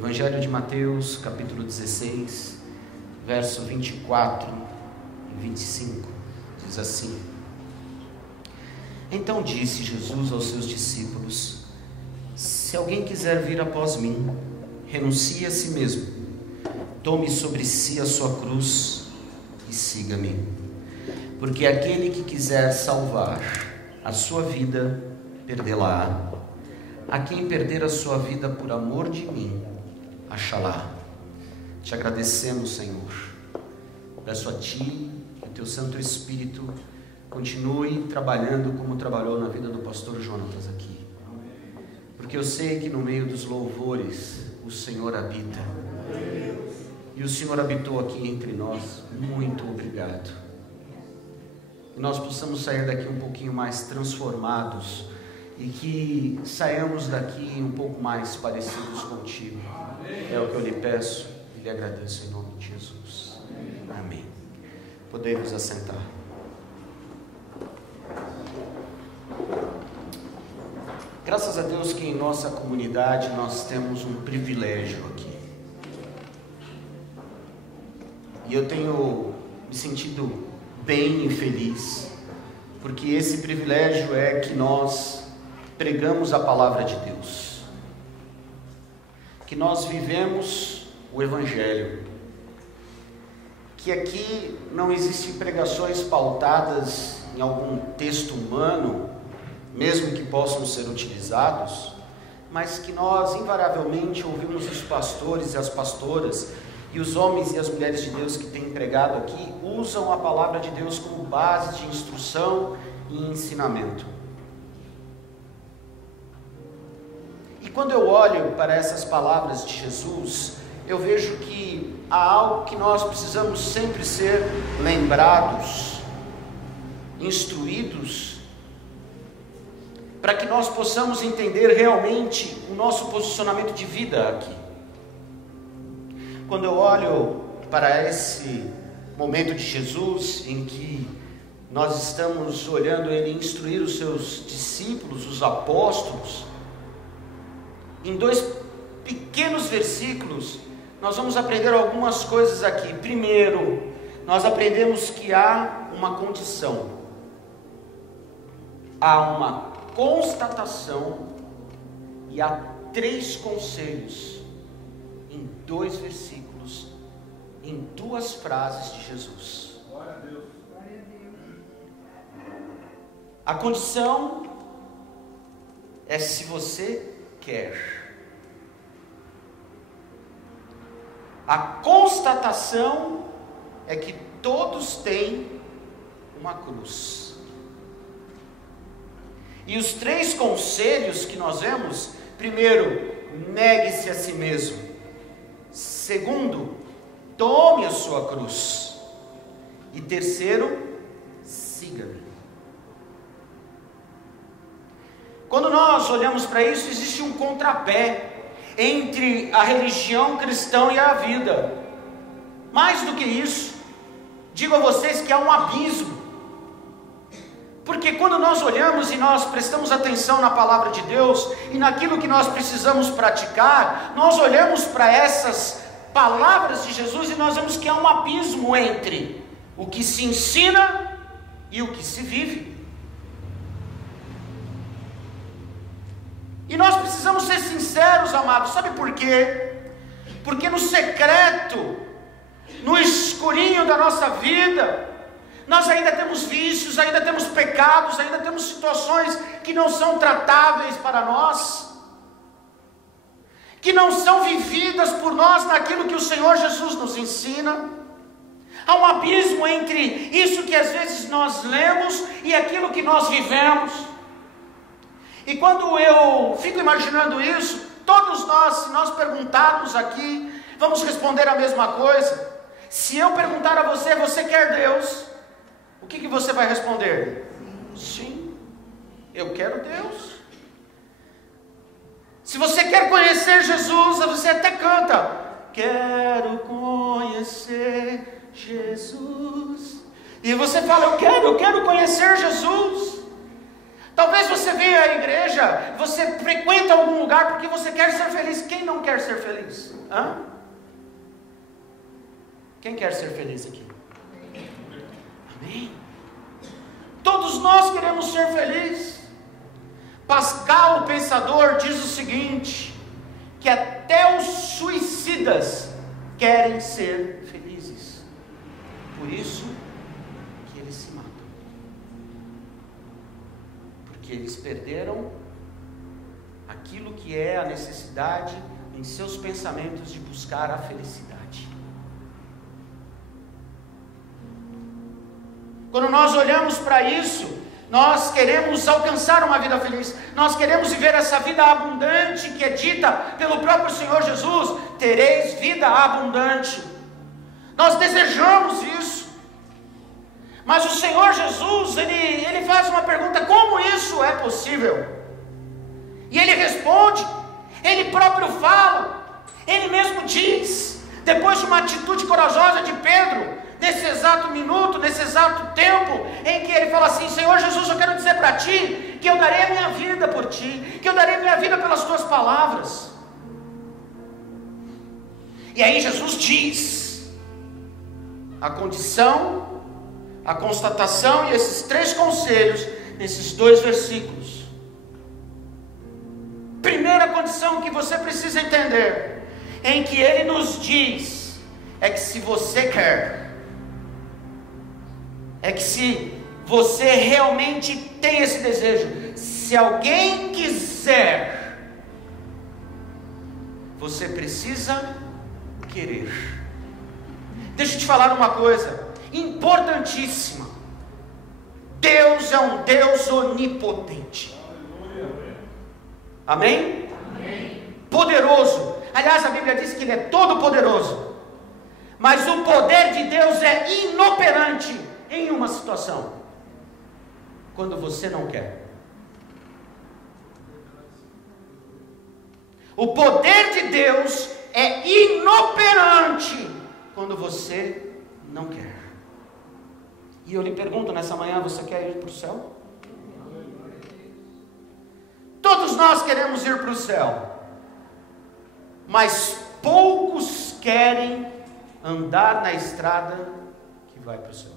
Evangelho de Mateus, capítulo 16, verso 24 e 25, diz assim: Então disse Jesus aos seus discípulos: Se alguém quiser vir após mim, renuncie a si mesmo, tome sobre si a sua cruz e siga-me. Porque aquele que quiser salvar a sua vida, perdê-la-á. A quem perder a sua vida por amor de mim, achá-la. Te agradecemos, Senhor. Peço a Ti que o Teu Santo Espírito continue trabalhando como trabalhou na vida do pastor Jonatas aqui. Porque eu sei que no meio dos louvores o Senhor habita. E o Senhor habitou aqui entre nós. Muito obrigado. Que nós possamos sair daqui um pouquinho mais transformados e que saiamos daqui um pouco mais parecidos contigo. É o que eu lhe peço e lhe agradeço em nome de Jesus. Amém. Podemos assentar. Graças a Deus que em nossa comunidade nós temos um privilégio aqui. E eu tenho me sentido bem e feliz, porque esse privilégio é que nós pregamos a palavra de Deus, que nós vivemos o Evangelho, que aqui não existem pregações pautadas em algum texto humano, mesmo que possam ser utilizados, mas que nós invariavelmente ouvimos os pastores e as pastoras e os homens e as mulheres de Deus que têm pregado aqui, usam a palavra de Deus como base de instrução e ensinamento. E quando eu olho para essas palavras de Jesus, eu vejo que há algo que nós precisamos sempre ser lembrados, instruídos, para que nós possamos entender realmente o nosso posicionamento de vida aqui. Quando eu olho para esse momento de Jesus, em que nós estamos olhando Ele instruir os seus discípulos, os apóstolos, em 2 pequenos versículos, nós vamos aprender algumas coisas aqui. Primeiro, nós aprendemos que há uma condição, há uma constatação e há 3 conselhos em 2 versículos, em 2 frases de Jesus. Glória a Deus. A condição é se você quer. A constatação é que todos têm uma cruz. E os 3 conselhos que nós vemos: primeiro, negue-se a si mesmo. Segundo, tome a sua cruz. E terceiro, siga-me. Quando nós olhamos para isso, existe um contrapé entre a religião cristã e a vida. Mais do que isso, digo a vocês que há um abismo. Porque quando nós olhamos e nós prestamos atenção na palavra de Deus e naquilo que nós precisamos praticar, nós olhamos para essas palavras de Jesus e nós vemos que há um abismo entre o que se ensina e o que se vive. E nós precisamos ser sinceros, amados. Sabe por quê? Porque no secreto, no escurinho da nossa vida, nós ainda temos vícios, ainda temos pecados, ainda temos situações que não são tratáveis para nós, que não são vividas por nós naquilo que o Senhor Jesus nos ensina. Há um abismo entre isso que às vezes nós lemos e aquilo que nós vivemos. E quando eu fico imaginando isso, todos nós, se nós perguntarmos aqui, vamos responder a mesma coisa. Se eu perguntar a você, você quer Deus? O que você vai responder? Sim, eu quero Deus. Se você quer conhecer Jesus, você até canta: quero conhecer Jesus. E você fala: eu quero conhecer Jesus. Talvez você venha à igreja, você frequenta algum lugar porque você quer ser feliz. Quem não quer ser feliz? Hã? Quem quer ser feliz aqui? Amém? Todos nós queremos ser felizes. Pascal, o pensador, diz o seguinte, que até os suicidas querem ser felizes. Por isso que eles se matam. Porque eles perderam aquilo que é a necessidade em seus pensamentos de buscar a felicidade. Quando nós olhamos para isso, nós queremos alcançar uma vida feliz, nós queremos viver essa vida abundante que é dita pelo próprio Senhor Jesus: tereis vida abundante. Nós desejamos isso, mas o Senhor Jesus, ele faz uma pergunta: como isso é possível? E ele responde, ele próprio fala, ele mesmo diz, depois de uma atitude corajosa de Pedro, nesse exato minuto, nesse exato tempo, em que ele fala assim: Senhor Jesus, eu quero dizer para ti, que eu darei a minha vida por ti, que eu darei a minha vida pelas tuas palavras. E aí Jesus diz a condição, a constatação e esses 3 conselhos, nesses 2 versículos. Primeira condição que você precisa entender, em que ele nos diz, é que se você quer, é que se você realmente tem esse desejo, se alguém quiser, você precisa querer. Deixa eu te falar uma coisa importantíssima: Deus é um Deus onipotente. Amém? Amém. Poderoso. Aliás, a Bíblia diz que Ele é todo poderoso, mas o poder de Deus é inoperante em uma situação: quando você não quer. O poder de Deus é inoperante quando você não quer. E eu lhe pergunto nessa manhã: você quer ir para o céu? Todos nós queremos ir para o céu, mas poucos querem andar na estrada que vai para o céu.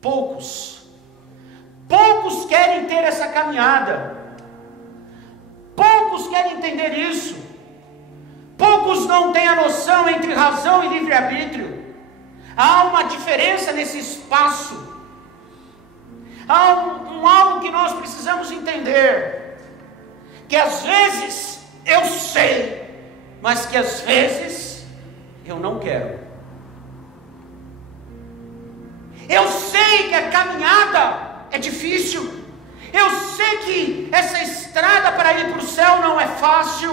Poucos querem ter essa caminhada, poucos querem entender isso, poucos não têm a noção entre razão e livre-arbítrio. Há uma diferença nesse espaço, há algo que nós precisamos entender, que às vezes eu sei, mas que às vezes eu não quero. Eu sei que a caminhada é difícil, eu sei que essa estrada para ir para o céu não é fácil,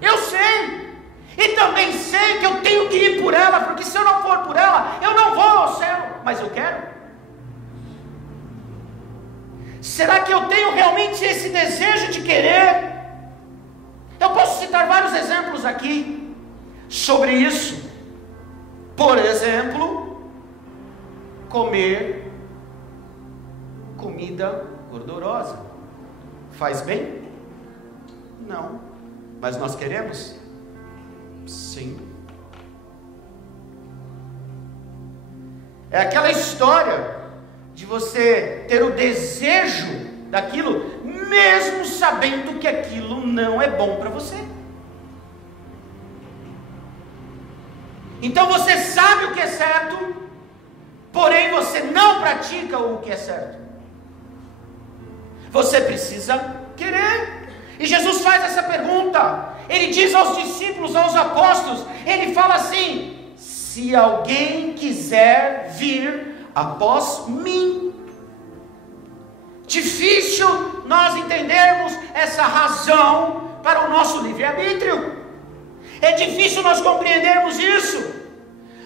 eu sei, e também sei que eu tenho que ir por ela, porque se eu não for por ela, eu não vou ao céu, mas eu quero. Será que eu tenho realmente esse desejo de querer? Eu posso citar vários exemplos aqui sobre isso. Por exemplo, comer comida gordurosa faz bem? Não. Mas nós queremos? Sim. É aquela história de você ter o desejo daquilo, mesmo sabendo que aquilo não é bom para você. Então você sabe o que é certo, porém você não pratica o que é certo. Você precisa querer. E Jesus faz essa pergunta. Ele diz aos discípulos, aos apóstolos, ele fala assim: se alguém quiser vir após mim. Difícil nós entendermos essa razão para o nosso livre-arbítrio. É difícil nós compreendermos isso,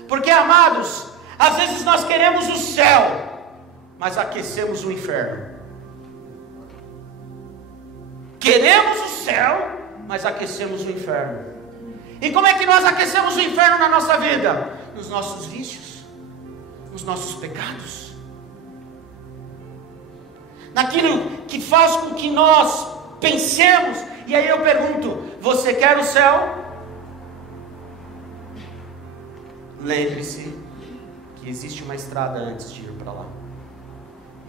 porque, amados, às vezes nós queremos o céu, mas aquecemos o inferno. Queremos o céu, mas aquecemos o inferno. E como é que nós aquecemos o inferno na nossa vida? Nos nossos vícios, nos nossos pecados. naquilo que faz com que nós pensemos. E aí eu pergunto: você quer o céu? Lembre-se que existe uma estrada antes de ir para lá.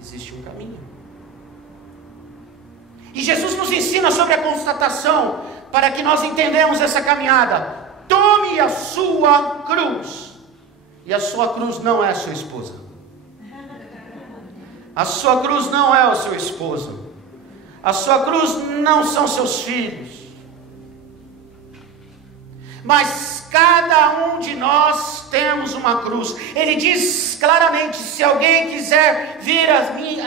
Existe um caminho. E Jesus nos ensina sobre a constatação, para que nós entendamos essa caminhada. Tome a sua cruz. E a sua cruz não é a sua esposa. A sua cruz não é o seu esposo. A sua cruz não são seus filhos. Mas cada um de nós temos uma cruz. Ele diz claramente: se alguém quiser vir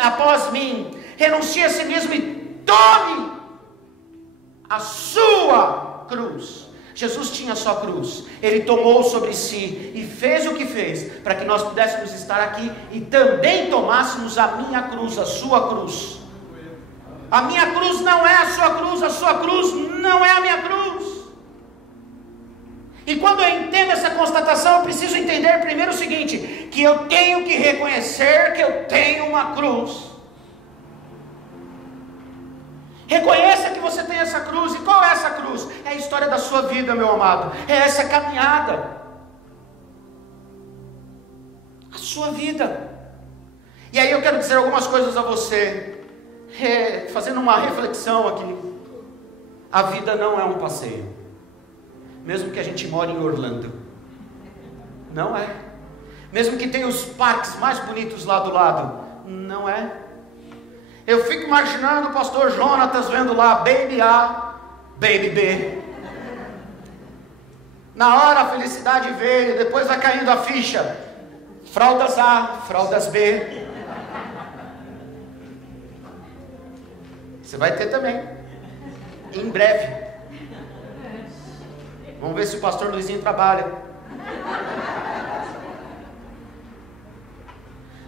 após mim, renuncie a si mesmo e tome a sua cruz. Jesus tinha a sua cruz. Ele tomou sobre si e fez o que fez, para que nós pudéssemos estar aqui e também tomássemos a minha cruz, a sua cruz. A minha cruz não é a sua cruz não é a minha cruz. E quando eu entendo essa constatação, eu preciso entender primeiro o seguinte: que eu tenho que reconhecer que eu tenho uma cruz. Reconheça que você tem essa cruz. E qual é essa cruz? É a história da sua vida, meu amado. É essa caminhada. A sua vida. E aí eu quero dizer algumas coisas a você, fazendo uma reflexão aqui. A vida não é um passeio. Mesmo que a gente more em Orlando. Não é. Mesmo que tenha os parques mais bonitos lá do lado. Não é. Eu fico imaginando o pastor Jonatas vendo lá Baby A, Baby B. Na hora a felicidade veio, depois vai caindo a ficha. Fraldas A, fraldas B. Você vai ter também. Em breve. Vamos ver se o pastor Luizinho trabalha.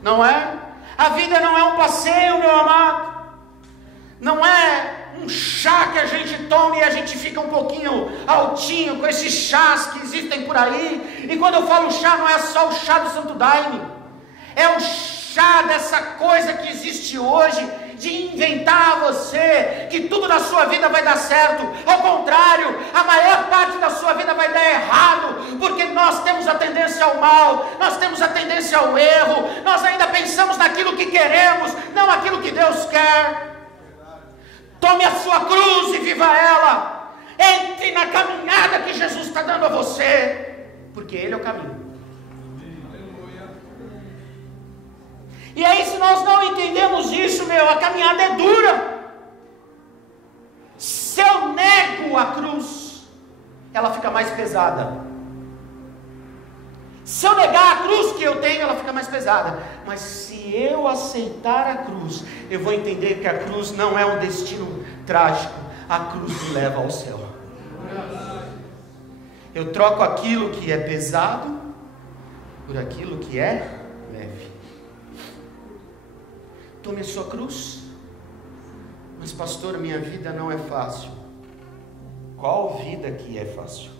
Não é? A vida não é um passeio, meu amado. Não é um chá que a gente toma e a gente fica um pouquinho altinho com esses chás que existem por aí. E quando eu falo chá, não é só o chá do Santo Daime. É o chá dessa coisa que existe hoje, de inventar a você que tudo na sua vida vai dar certo. Ao contrário, a maior parte da sua vida vai dar errado, porque nós temos a tendência ao mal, nós temos a tendência ao erro, nós ainda pensamos naquilo que queremos, não aquilo que Deus quer. Tome a sua cruz e viva ela. Entre na caminhada que Jesus está dando a você, porque Ele é o caminho. E aí, se nós não entendemos isso, a caminhada é dura. Se eu nego a cruz, ela fica mais pesada. Se eu negar a cruz que eu tenho, ela fica mais pesada. Mas se eu aceitar a cruz, eu vou entender que a cruz não é um destino trágico. A cruz me leva ao céu. Eu troco aquilo que é pesado por aquilo que é leve. Tome a sua cruz. Mas pastor, minha vida não é fácil. Qual vida que é fácil?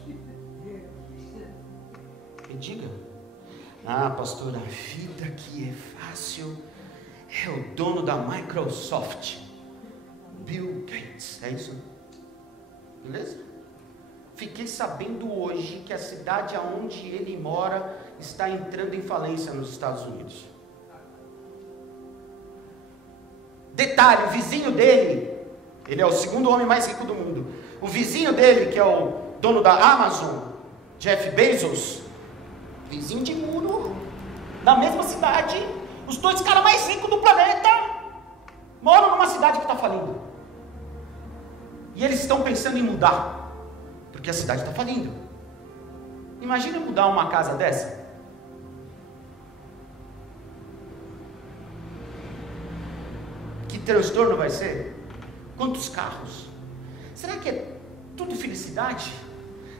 Me diga. Ah, pastor, a vida que é fácil é o dono da Microsoft, Bill Gates. É isso? Beleza? Fiquei sabendo hoje que a cidade onde ele mora está entrando em falência nos Estados Unidos. Detalhe, o vizinho dele, ele é o segundo homem mais rico do mundo. O vizinho dele, que é o dono da Amazon, Jeff Bezos, vizinho de muro, na mesma cidade, os dois caras mais ricos do planeta, moram numa cidade que está falindo. E eles estão pensando em mudar, porque a cidade está falindo. Imagina mudar uma casa dessa. Que transtorno vai ser? Quantos carros? Será que é tudo felicidade?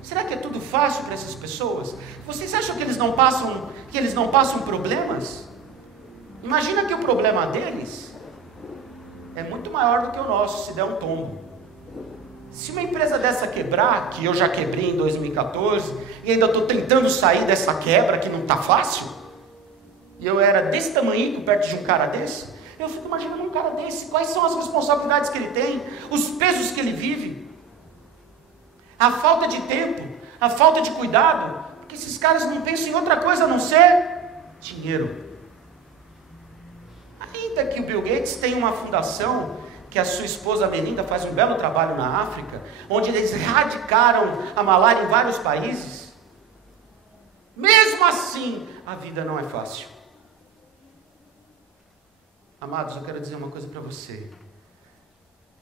Será que é tudo fácil para essas pessoas? Vocês acham que eles não passam problemas? Imagina que o problema deles é muito maior do que o nosso, se der um tombo. Se uma empresa dessa quebrar, que eu já quebrei em 2014, e ainda estou tentando sair dessa quebra que não está fácil, e eu era desse tamanho perto de um cara desse, Eu fico imaginando um cara desse, quais são as responsabilidades que ele tem, os pesos que ele vive, a falta de tempo, a falta de cuidado, porque esses caras não pensam em outra coisa a não ser dinheiro. Ainda que o Bill Gates tenha uma fundação, que a sua esposa Belinda faz um belo trabalho na África, onde eles erradicaram a malária em vários países, mesmo assim, a vida não é fácil. Amados, eu quero dizer uma coisa para você.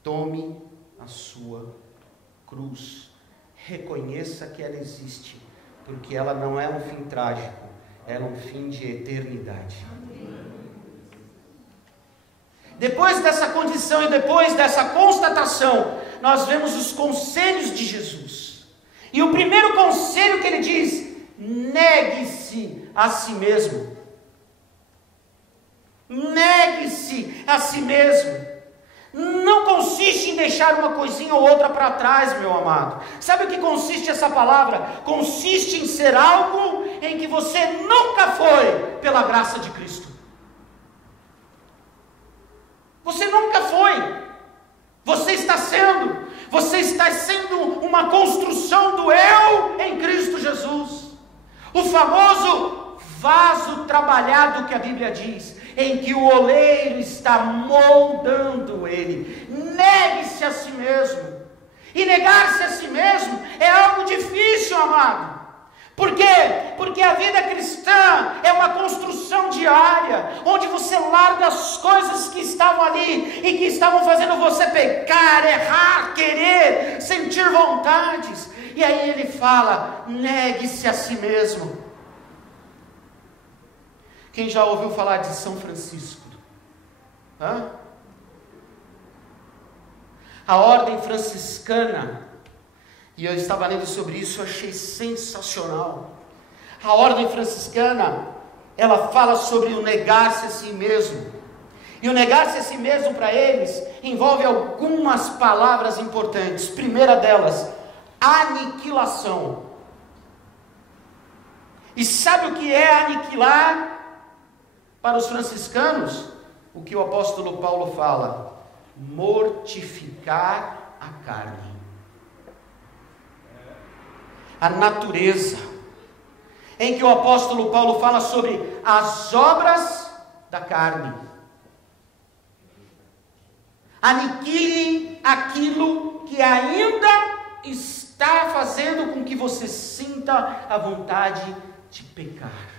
Tome a sua cruz. Reconheça que ela existe, porque ela não é um fim trágico, ela é um fim de eternidade. Depois dessa condição e depois dessa constatação, nós vemos os conselhos de Jesus. E o primeiro conselho que ele diz: negue-se a si mesmo. Negue-se a si mesmo. Não consiste em deixar uma coisinha ou outra para trás, meu amado. Sabe o que consiste essa palavra? Consiste em ser algo em que você nunca foi pela graça de Cristo. Você nunca foi. Você está sendo. Você está sendo uma construção do eu em Cristo Jesus. O famoso vaso trabalhado que a Bíblia diz, em que o oleiro está moldando ele. Negue-se a si mesmo. E negar-se a si mesmo é algo difícil, amado. Por quê? Porque a vida cristã é uma construção diária, onde você larga as coisas que estavam ali e que estavam fazendo você pecar, errar, querer, sentir vontades. E aí ele fala: negue-se a si mesmo. Quem já ouviu falar de São Francisco? A ordem franciscana, e eu estava lendo sobre isso, eu achei sensacional. A ordem franciscana, ela fala sobre o negar-se a si mesmo. E o negar-se a si mesmo para eles envolve algumas palavras importantes. Primeira delas, aniquilação. E sabe o que é aniquilar? Para os franciscanos, o que o apóstolo Paulo fala: mortificar a carne. A natureza, em que o apóstolo Paulo fala sobre as obras da carne. Aniquile aquilo que ainda está fazendo com que você sinta a vontade de pecar.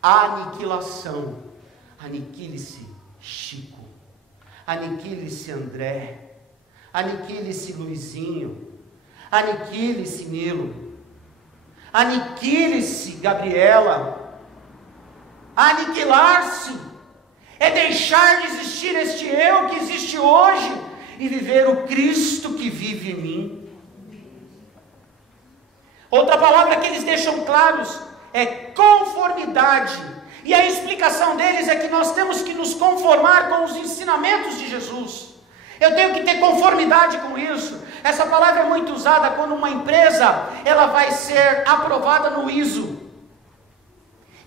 Aniquilação. Aniquile-se Chico, aniquile-se André, aniquile-se Luizinho, aniquile-se Nilo, aniquile-se Gabriela. Aniquilar-se é deixar de existir este eu que existe hoje e viver o Cristo que vive em mim. Outra palavra que eles deixam claros é conformidade. E a explicação deles é que nós temos que nos conformar com os ensinamentos de Jesus. Eu tenho que ter conformidade com isso. Essa palavra é muito usada quando uma empresa ela vai ser aprovada no ISO.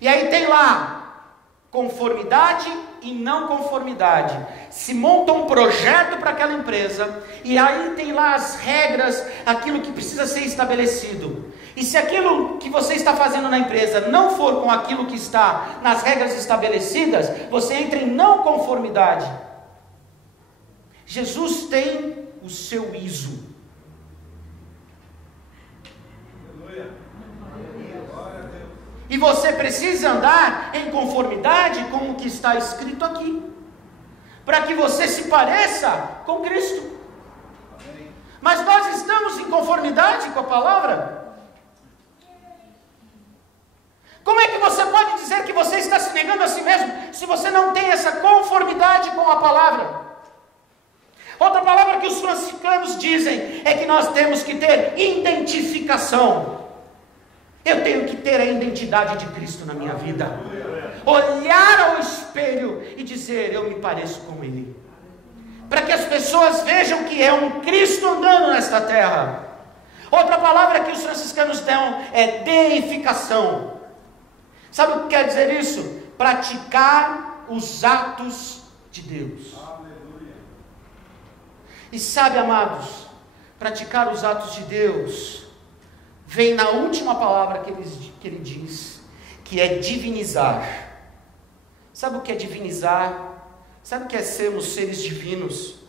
E aí tem lá conformidade e não conformidade. Se monta um projeto para aquela empresa e aí tem lá as regras, aquilo que precisa ser estabelecido. E se aquilo que você está fazendo na empresa não for com aquilo que está nas regras estabelecidas, você entra em não conformidade. Jesus tem o seu ISO. E você precisa andar em conformidade com o que está escrito aqui, para que você se pareça com Cristo. Mas nós estamos em conformidade com a palavra? Como é que você pode dizer que você está se negando a si mesmo, se você não tem essa conformidade com a palavra? Outra palavra que os franciscanos dizem é que nós temos que ter identificação. Eu tenho que ter a identidade de Cristo na minha vida. Olhar ao espelho e dizer: eu me pareço com Ele. Para que as pessoas vejam que é um Cristo andando nesta terra. Outra palavra que os franciscanos dão é deificação. Sabe o que quer dizer isso? Praticar os atos de Deus. Aleluia. E sabe, amados, praticar os atos de Deus vem na última palavra que ele diz, que é divinizar. Sabe o que é divinizar? Sabe o que é sermos seres divinos?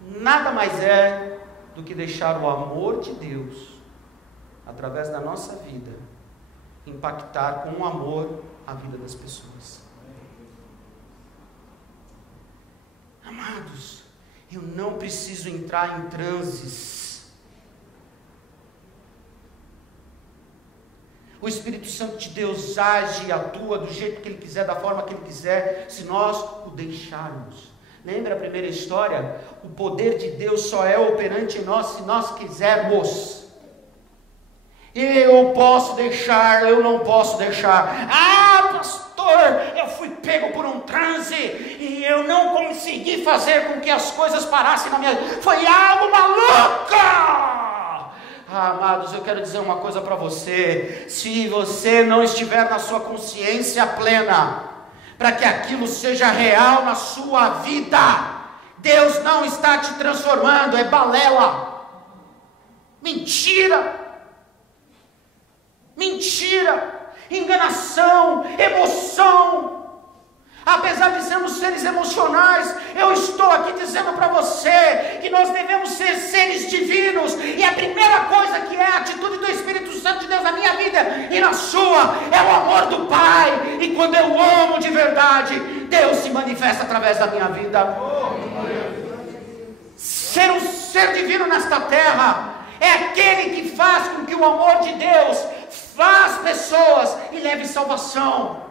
Nada mais é do que deixar o amor de Deus, através da nossa vida, impactar com o amor a vida das pessoas. Amados, eu não preciso entrar em transes. O Espírito Santo de Deus age e atua do jeito que Ele quiser, da forma que Ele quiser, se nós o deixarmos. Lembra a primeira história? O poder de Deus só é operante em nós se nós quisermos. Eu posso deixar, eu não posso deixar. Ah, pastor, eu fui pego por um transe e eu não consegui fazer com que as coisas parassem na minha vida. Foi algo maluco! Ah, amados, eu quero dizer uma coisa para você: se você não estiver na sua consciência plena, para que aquilo seja real na sua vida, Deus não está te transformando, é balela, mentira, enganação, emoção. Apesar de sermos seres emocionais, eu estou aqui dizendo para você que nós devemos ser seres divinos, e a primeira coisa que é a atitude do Espírito Santo de Deus na minha vida e na sua, é o amor do Pai. E quando eu amo de verdade, Deus se manifesta através da minha vida. Ser um ser divino nesta terra é aquele que faz com que o amor de Deus faz pessoas e leve salvação.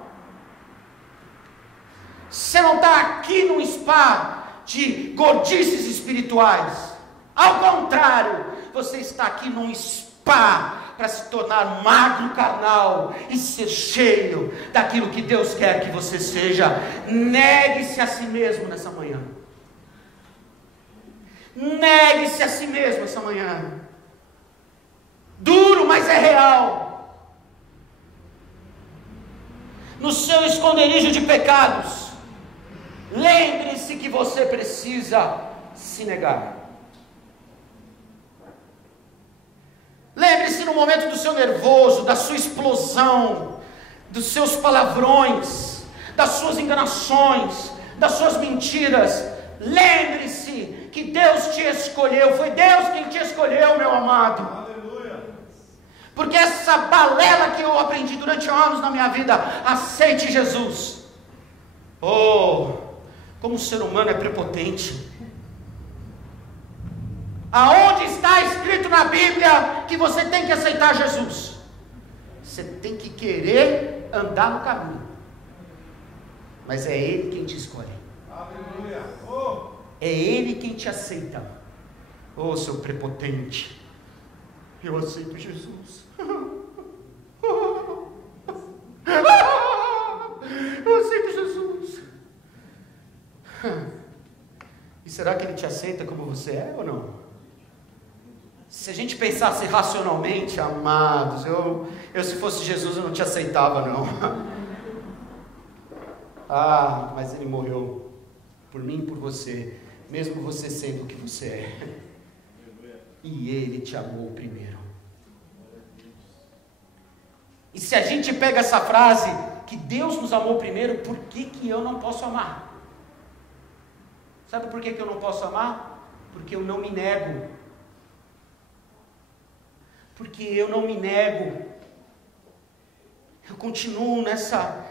Você não está aqui num spa de gordices espirituais. Ao contrário, você está aqui num spa para se tornar magro carnal e ser cheio daquilo que Deus quer que você seja. Negue-se a si mesmo nessa manhã. Negue-se a si mesmo essa manhã. Duro, mas é real. No seu esconderijo de pecados, lembre-se que você precisa se negar. Lembre-se no momento do seu nervoso, da sua explosão, dos seus palavrões, das suas enganações, das suas mentiras. Lembre-se que Deus te escolheu. Foi Deus quem te escolheu, meu amado. Aleluia. Porque essa balela que eu aprendi durante anos na minha vida, aceite Jesus. Oh, como o ser humano é prepotente. Aonde está escrito na Bíblia que você tem que aceitar Jesus? Você tem que querer andar no caminho, mas é Ele quem te escolhe. Aleluia. É Ele quem te aceita. Oh, seu prepotente, eu aceito Jesus. Eu aceito Jesus. E será que Ele te aceita como você é ou não? Se a gente pensasse racionalmente, amados, eu se fosse Jesus eu não te aceitava não. Ah, mas Ele morreu por mim e por você, mesmo você sendo o que você é. E Ele te amou primeiro. E se a gente pega essa frase, que Deus nos amou primeiro, por que eu não posso amar? Sabe por que eu não posso amar? Porque eu não me nego. Porque eu não me nego. Eu continuo nessa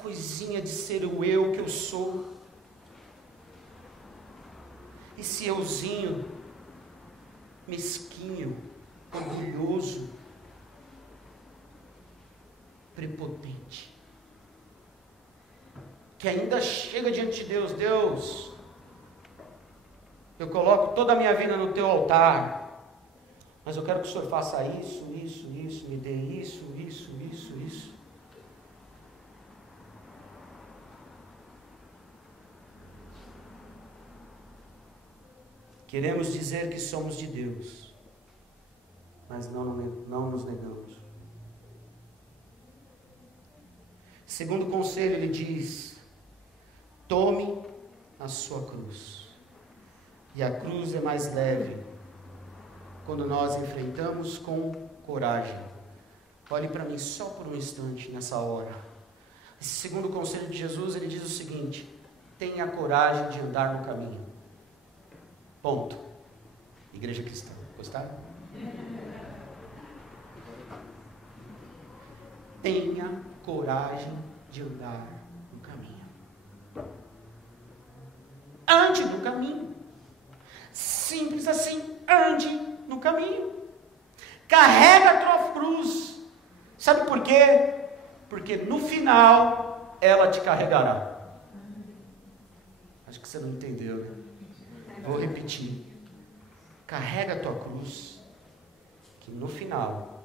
coisinha de ser o eu que eu sou. Esse euzinho mesquinho, orgulhoso, prepotente, que ainda chega diante de Deus. Deus, eu coloco toda a minha vida no teu altar, mas eu quero que o Senhor faça isso, me dê isso. Queremos dizer que somos de Deus, mas não nos negamos. Segundo conselho, ele diz: tome a sua cruz. E a cruz é mais leve quando nós enfrentamos com coragem. Olhe para mim só por um instante nessa hora. Esse segundo conselho de Jesus, ele diz o seguinte: tenha coragem de andar no caminho. Ponto. Igreja cristã. Gostaram? Tenha coragem de andar no caminho. Ande no caminho. Simples assim, ande no caminho. Carrega a tua cruz. Sabe por quê? Porque no final ela te carregará. Acho que você não entendeu, né? Vou repetir. Carrega a tua cruz, que no final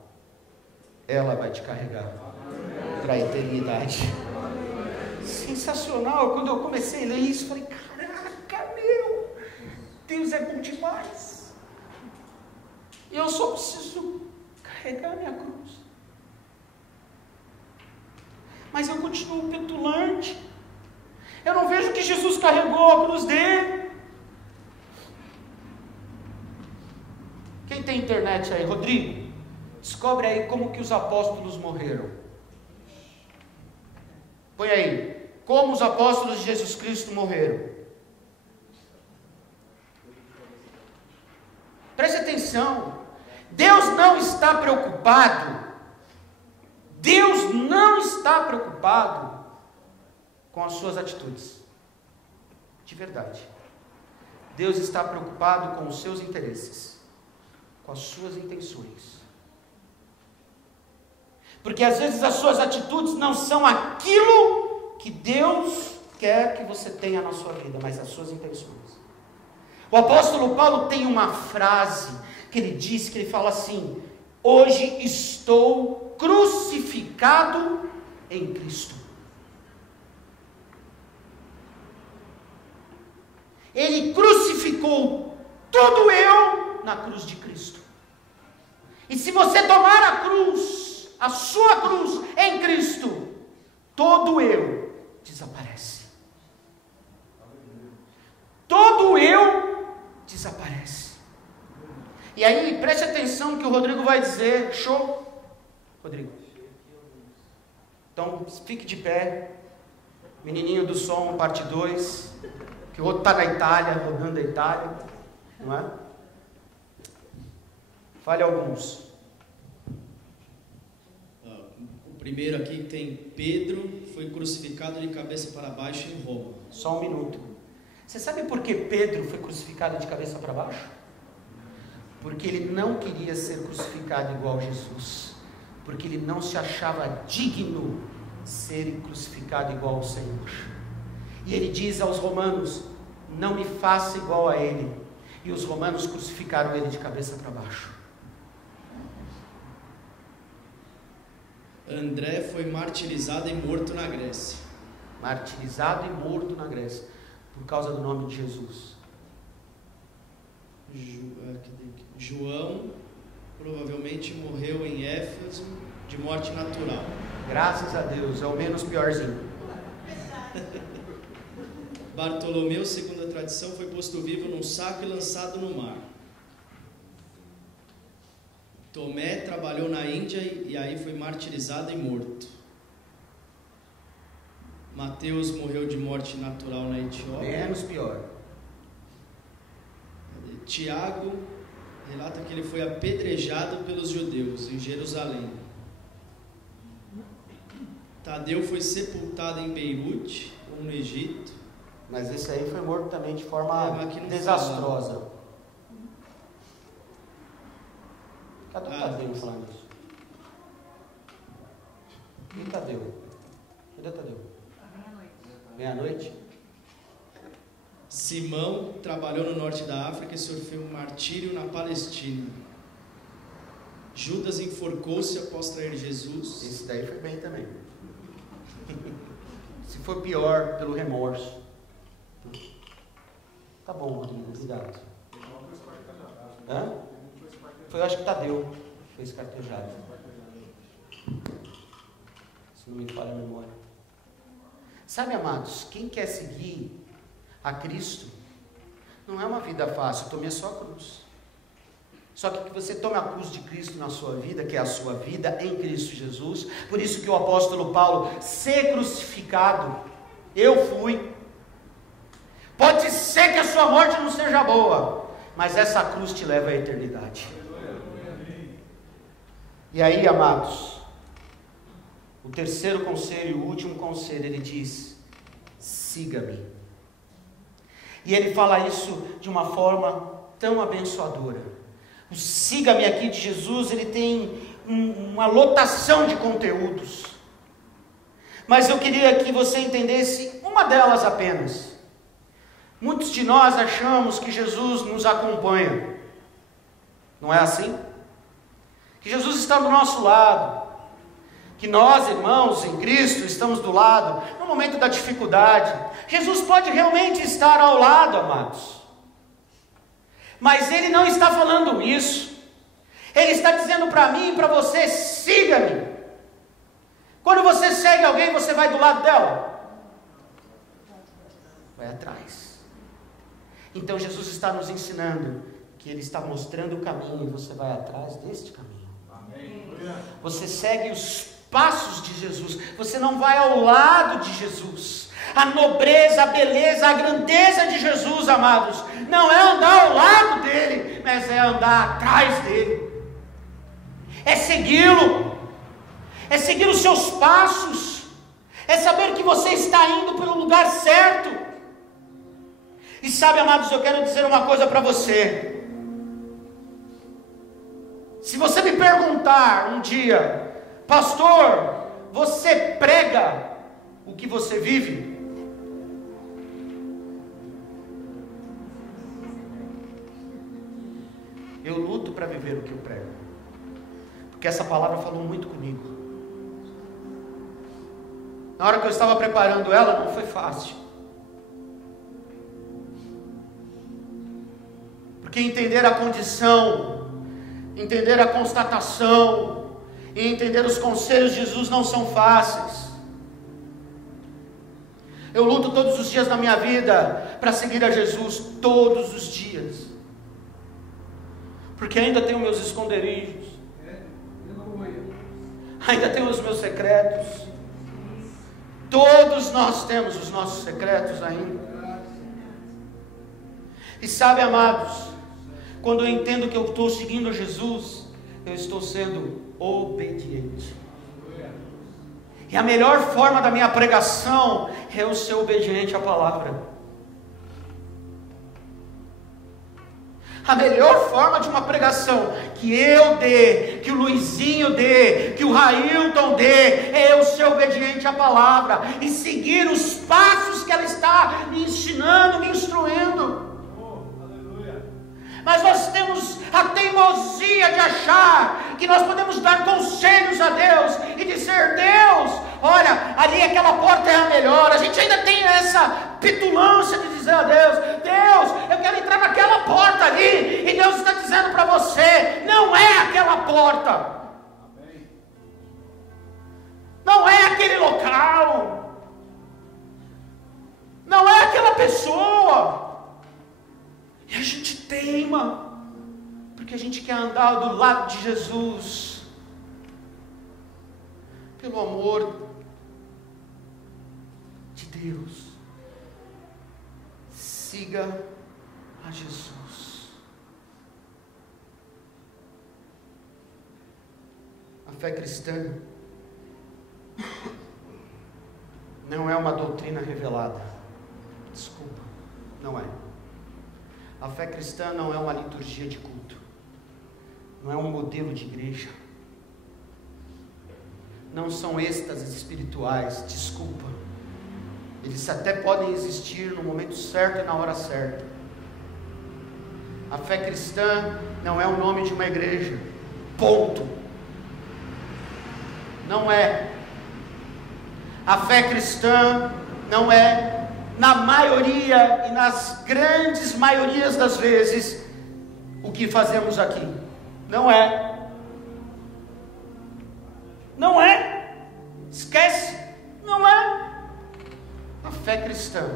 ela vai te carregar para a eternidade. Sensacional. Quando eu comecei a ler isso, falei, caraca, meu, Deus é bom demais. Eu só preciso carregar a minha cruz. Mas eu continuo petulante. Eu não vejo que Jesus carregou a cruz dele. Quem tem internet aí? Rodrigo, descobre aí como que os apóstolos morreram. Põe aí. Como os apóstolos de Jesus Cristo morreram. Preste atenção. Deus não está preocupado. Deus não está preocupado com as suas atitudes. De verdade. Deus está preocupado com os seus interesses, com as suas intenções. Porque às vezes as suas atitudes não são aquilo que Deus quer que você tenha na sua vida, mas as suas intenções. O apóstolo Paulo tem uma frase que ele diz, que ele fala assim: hoje estou crucificado em Cristo. Ele crucificou todo eu na cruz de Cristo. E se você tomar a cruz, a sua cruz em Cristo, todo eu desaparece. Todo eu desaparece. E aí, preste atenção que o Rodrigo vai dizer. Show? Rodrigo. Então, fique de pé. Menininho do som, parte 2. Que o outro está na Itália, rodando a Itália. Não é? Fale alguns. O primeiro aqui tem: Pedro foi crucificado de cabeça para baixo em Roma. Só um minuto. Você sabe por que Pedro foi crucificado de cabeça para baixo? Porque ele não queria ser crucificado igual a Jesus. Porque ele não se achava digno de ser crucificado igual ao Senhor. E ele diz aos romanos: não me faça igual a ele. E os romanos crucificaram ele de cabeça para baixo. André foi martirizado e morto na Grécia. Martirizado e morto na Grécia, por causa do nome de Jesus. João provavelmente morreu em Éfeso de morte natural. Graças a Deus, é o menos piorzinho. Bartolomeu, segundo a tradição, foi posto vivo num saco e lançado no mar. Tomé trabalhou na Índia e aí foi martirizado e morto. Mateus morreu de morte natural na Etiópia. Menos pior. Tiago relata que ele foi apedrejado pelos judeus em Jerusalém. Tadeu foi sepultado em Beirute, ou no Egito. Mas esse aí foi morto também de forma desastrosa. Fala. Cadê o Tadeu falando isso? E o Tadeu? Cadê o Tadeu? Meia-noite? Simão trabalhou no norte da África e sofreu um martírio na Palestina. Judas enforcou-se após trair Jesus. Esse daí foi bem também. Se for pior, pelo remorso. Tá bom, Rodrigo, obrigado. Hã? Foi, eu acho que Tadeu foi escartejado. Se não me falha a memória. Sabe, amados, quem quer seguir a Cristo, não é uma vida fácil. Tome a sua cruz. Só que você tome a cruz de Cristo na sua vida, que é a sua vida em Cristo Jesus. Por isso que o apóstolo Paulo, ser crucificado, eu fui. Pode ser que a sua morte não seja boa, mas essa cruz te leva à eternidade. E aí, amados, o terceiro conselho, o último conselho, ele diz: siga-me. E ele fala isso de uma forma tão abençoadora. O siga-me aqui de Jesus, ele tem uma lotação de conteúdos. Mas eu queria que você entendesse uma delas apenas. Muitos de nós achamos que Jesus nos acompanha. Não é assim? Que Jesus está do nosso lado. Que nós, irmãos em Cristo, estamos do lado no momento da dificuldade. Jesus pode realmente estar ao lado, amados. Mas Ele não está falando isso. Ele está dizendo para mim e para você: siga-me. Quando você segue alguém, você vai do lado dela? Vai atrás. Então Jesus está nos ensinando que Ele está mostrando o caminho e você vai atrás deste caminho. Amém. Você segue os passos de Jesus. Você não vai ao lado de Jesus. A nobreza, a beleza, a grandeza de Jesus, amados, não é andar ao lado dele, mas é andar atrás dele. É segui-lo. É seguir os seus passos. É saber que você está indo pelo lugar certo. E sabe, amados, eu quero dizer uma coisa para você. Se você me perguntar um dia: pastor, você prega o que você vive? Eu luto para viver o que eu prego, porque essa palavra falou muito comigo. Na hora que eu estava preparando ela, não foi fácil, porque entender a condição, entender a constatação e entender os conselhos de Jesus não são fáceis. Eu luto todos os dias da minha vida para seguir a Jesus, todos os dias, porque ainda tenho meus esconderijos, ainda tenho os meus secretos. Todos nós temos os nossos secretos ainda. E sabe, amados, quando eu entendo que eu estou seguindo Jesus, eu estou sendo obediente. E a melhor forma da minha pregação é eu ser obediente à palavra. A melhor forma de uma pregação que eu dê, que o Luizinho dê, que o Railton dê, é eu ser obediente à palavra e seguir os passos que ela está me ensinando, me instruindo. Mas nós temos a teimosia de achar que nós podemos dar conselhos a Deus e dizer: Deus, olha, ali aquela porta é a melhor. A gente ainda tem essa petulância de dizer a Deus: Deus, eu quero entrar naquela porta ali, e Deus está dizendo para você: não é aquela porta, não é aquele local, não é aquela pessoa. E a gente teima, porque a gente quer andar do lado de Jesus. Pelo amor de Deus, siga a Jesus. A fé cristã não é uma doutrina revelada. Desculpa, não é. A fé cristã não é uma liturgia de culto, não é um modelo de igreja, não são êxtases espirituais. Desculpa, eles até podem existir no momento certo e na hora certa. A fé cristã não é o nome de uma igreja, ponto. Não é. A fé cristã não é, na maioria e nas grandes maiorias das vezes, o que fazemos aqui. Não é. Não é. Esquece. Não é. A fé cristã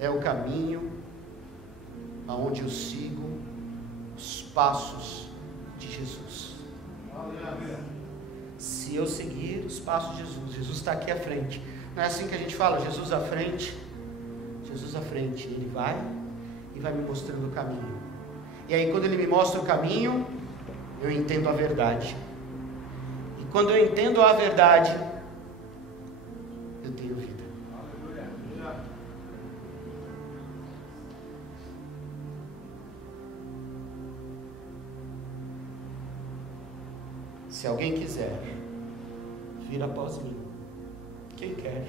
é o caminho aonde eu sigo os passos de Jesus. Se eu seguir os passos de Jesus, Jesus está aqui à frente. Não é assim que a gente fala, Jesus à frente, Ele vai e vai me mostrando o caminho. E aí quando Ele me mostra o caminho, eu entendo a verdade. E quando eu entendo a verdade, eu tenho vida. Se alguém quiser vir após mim, quem quer?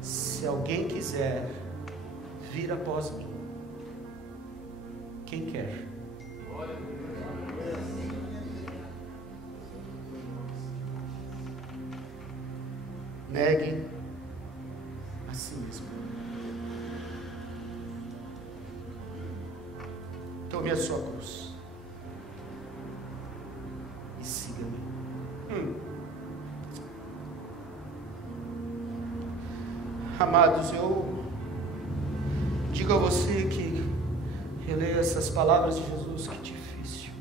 Se alguém quiser vir após mim, quem quer? Negue a si mesmo. Tome a sua cruz e siga-me. Amados, eu digo a você que releia essas palavras de Jesus, que difícil.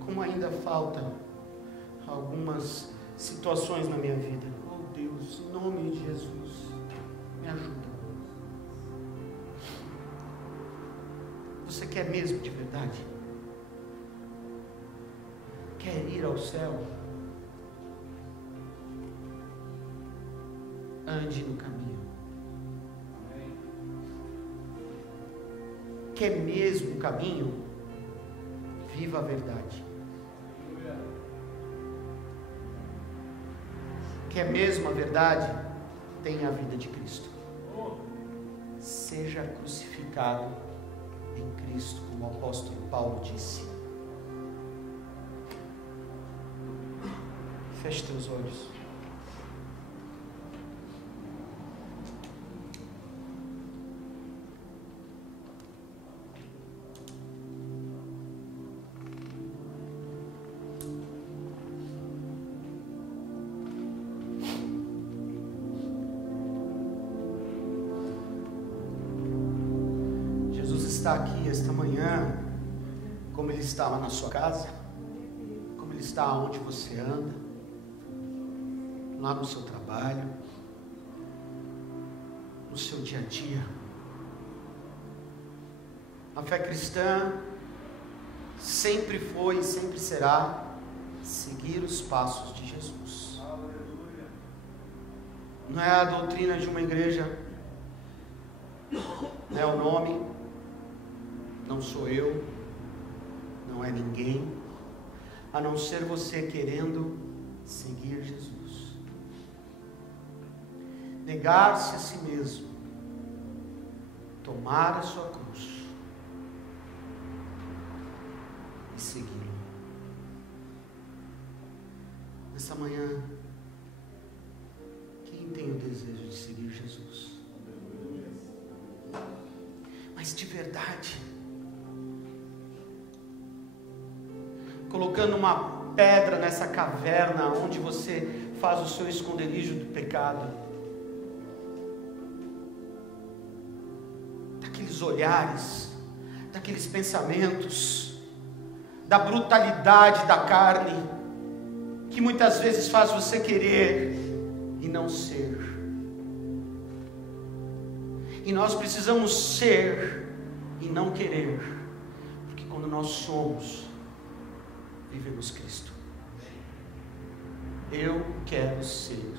Como ainda falta algumas situações na minha vida. Oh Deus, em nome de Jesus, me ajuda. Você quer mesmo de verdade? Quer ir ao céu? Ande no caminho. Quer mesmo o caminho? Viva a verdade. Quer mesmo a verdade? Tenha a vida de Cristo. Seja crucificado em Cristo, como o apóstolo Paulo disse. Feche teus olhos. Está aqui esta manhã, como Ele está lá na sua casa, como Ele está onde você anda, lá no seu trabalho, no seu dia a dia. A fé cristã sempre foi e sempre será seguir os passos de Jesus. Não é a doutrina de uma igreja, não é o nome, não sou eu, não é ninguém, a não ser você querendo seguir Jesus. Negar-se a si mesmo, tomar a sua cruz e segui-lo. Nessa manhã, quem tem o desejo de seguir Jesus? Mas de verdade, colocando uma pedra nessa caverna onde você faz o seu esconderijo do pecado, daqueles olhares, daqueles pensamentos, da brutalidade da carne, que muitas vezes faz você querer e não ser. E nós precisamos ser e não querer, porque quando nós somos, vivemos Cristo. Eu quero ser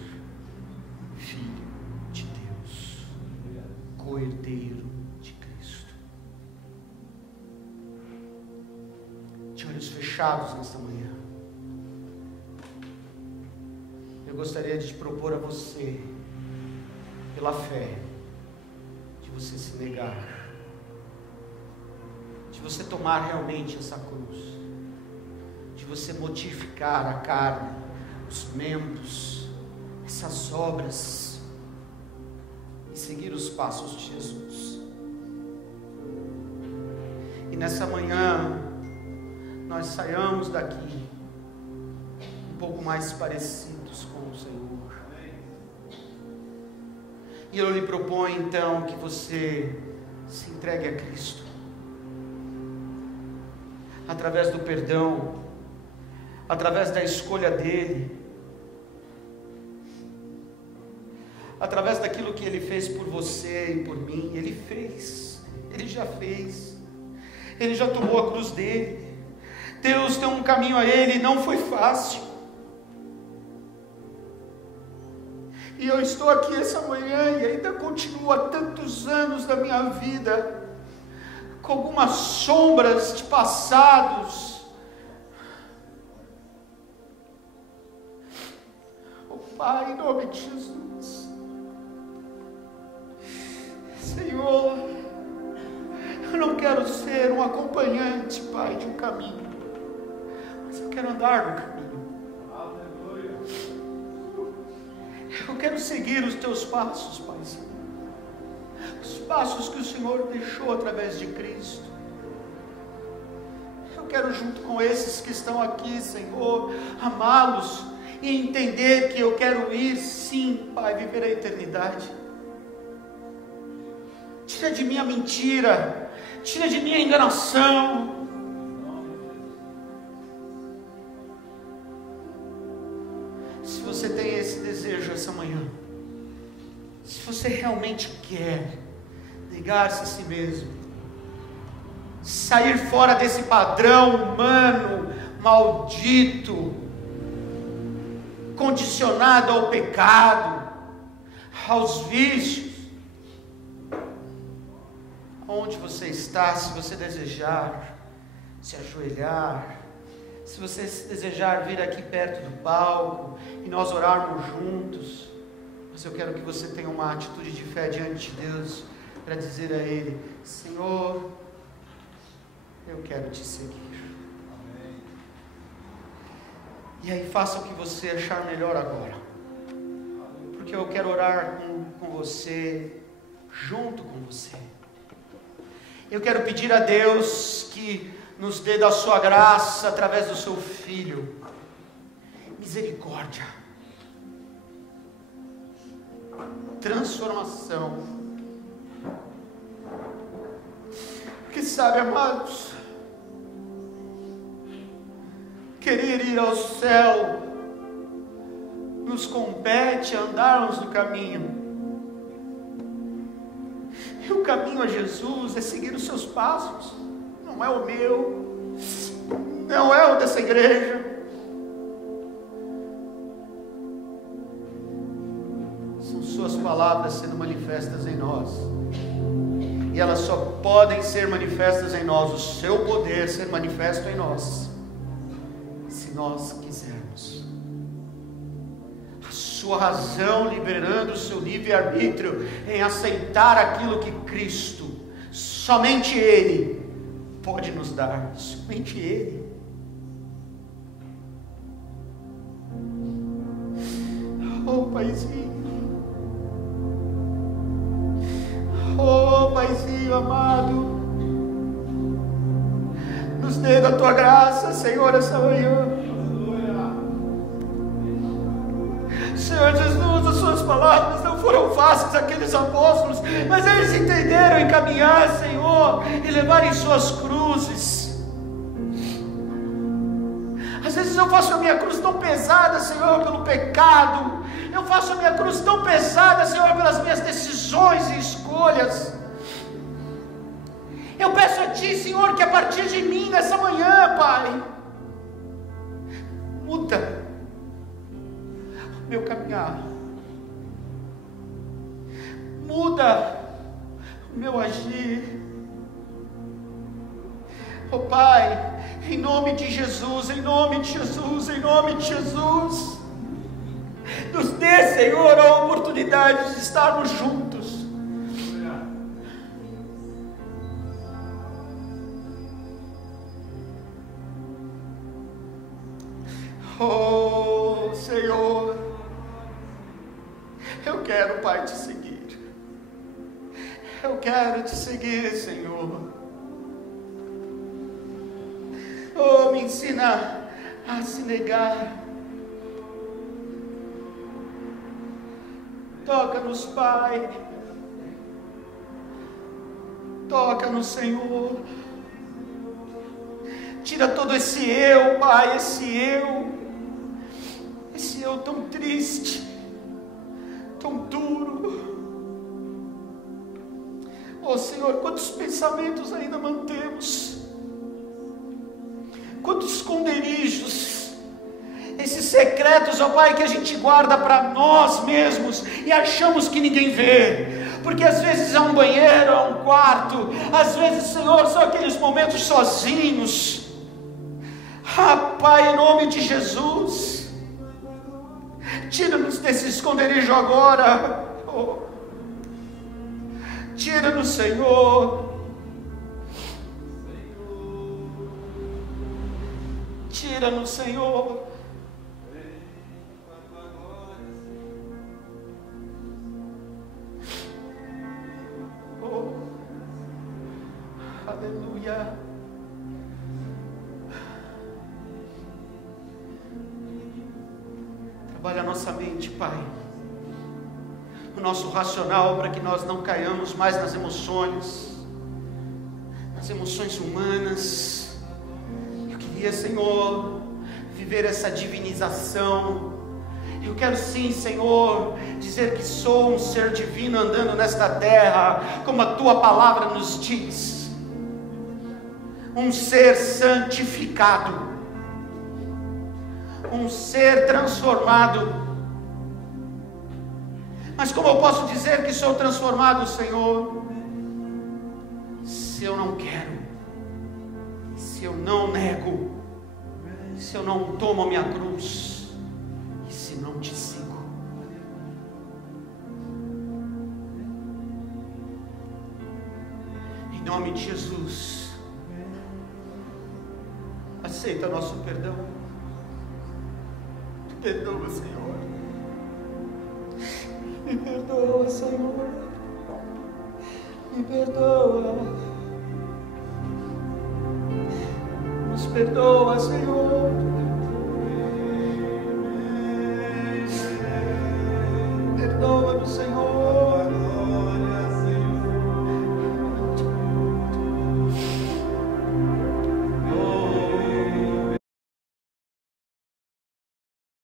filho de Deus, co-herdeiro de Cristo. De olhos fechados nesta manhã, eu gostaria de te propor a você, pela fé, de você se negar, de você tomar realmente essa cruz, de você mortificar a carne, os membros, essas obras, e seguir os passos de Jesus. E nessa manhã, nós saiamos daqui pouco mais parecidos com o Senhor. E eu lhe proponho então que você se entregue a Cristo, através do perdão, através da escolha dele, através daquilo que ele fez por você e por mim. Ele fez, ele já fez, ele já tomou a cruz dele. Deus tem um caminho a ele, não foi fácil. E eu estou aqui essa manhã e ainda continuo há tantos anos da minha vida com algumas sombras de passados. Oh Pai, em nome de Jesus, Senhor, eu não quero ser um acompanhante, Pai, de um caminho, mas eu quero andar no caminho. Eu quero seguir os teus passos, Pai, os passos que o Senhor deixou através de Cristo. Eu quero, junto com esses que estão aqui, Senhor, amá-los e entender que eu quero ir, sim, Pai, viver a eternidade. Tira de mim a mentira, tira de mim a enganação. Se você tem esse desejo essa manhã, se você realmente quer negar-se a si mesmo, sair fora desse padrão humano, maldito, condicionado ao pecado, aos vícios, onde você está, se você desejar se ajoelhar, se você desejar vir aqui perto do palco e nós orarmos juntos, mas eu quero que você tenha uma atitude de fé diante de Deus, para dizer a Ele: Senhor, eu quero te seguir. Amém. E aí faça o que você achar melhor agora, porque eu quero orar com você, junto com você. Eu quero pedir a Deus que nos dê da sua graça, através do seu Filho, misericórdia, transformação. Porque sabe, amados, querer ir ao céu nos compete andarmos no caminho. E o caminho a Jesus é seguir os seus passos. Não é o meu, não é o dessa igreja. São suas palavras sendo manifestas em nós. E elas só podem ser manifestas em nós, o seu poder ser manifesto em nós, se nós quisermos. A sua razão liberando o seu livre-arbítrio em aceitar aquilo que Cristo, somente Ele, pode nos dar, somente Ele. Oh Paizinho, oh Paizinho amado, nos dê da Tua graça, Senhor, essa manhã. Senhor Jesus, as Suas palavras não foram fáceis àqueles apóstolos, mas eles entenderam encaminhar, Senhor, e levarem suas cruzes. Às vezes eu faço a minha cruz tão pesada, Senhor, pelo pecado. Eu faço a minha cruz tão pesada, Senhor, pelas minhas decisões e escolhas. Eu peço a Ti, Senhor, que a partir de mim, nessa manhã, Pai, muda o meu caminhar, muda o meu agir. Oh Pai, em nome de Jesus, em nome de Jesus, em nome de Jesus, nos dê, Senhor, a oportunidade de estarmos juntos. Oh Senhor, eu quero, Pai, te seguir. Eu quero te seguir, Senhor. Oh, me ensina a se negar, Toca-nos, Pai. Toca-nos, Senhor. Tira todo esse eu, Pai, esse eu tão triste, tão duro. Oh, Senhor, quantos pensamentos ainda mantemos, quantos esconderijos, esses secretos, ó Pai, que a gente guarda para nós mesmos e achamos que ninguém vê, porque às vezes é um banheiro, é um quarto, às vezes, Senhor, são aqueles momentos sozinhos. Ah, Pai, em nome de Jesus, tira-nos desse esconderijo agora. Oh, tira-nos, Senhor. Tira-nos, Senhor. Oh, aleluia. Trabalha a nossa mente, Pai, o nosso racional, para que nós não caiamos mais nas emoções humanas. Eu queria, Senhor, viver essa divinização. Eu quero sim, Senhor, dizer que sou um ser divino andando nesta terra, como a Tua palavra nos diz, um ser santificado, um ser transformado. Mas como eu posso dizer que sou transformado, Senhor, se eu não quero, se eu não nego, se eu não tomo a minha cruz e se não te sigo? Em nome de Jesus, aceita nosso perdão. Perdoa, Senhor. Me perdoa, Senhor. Me perdoa. Nos perdoa, Senhor.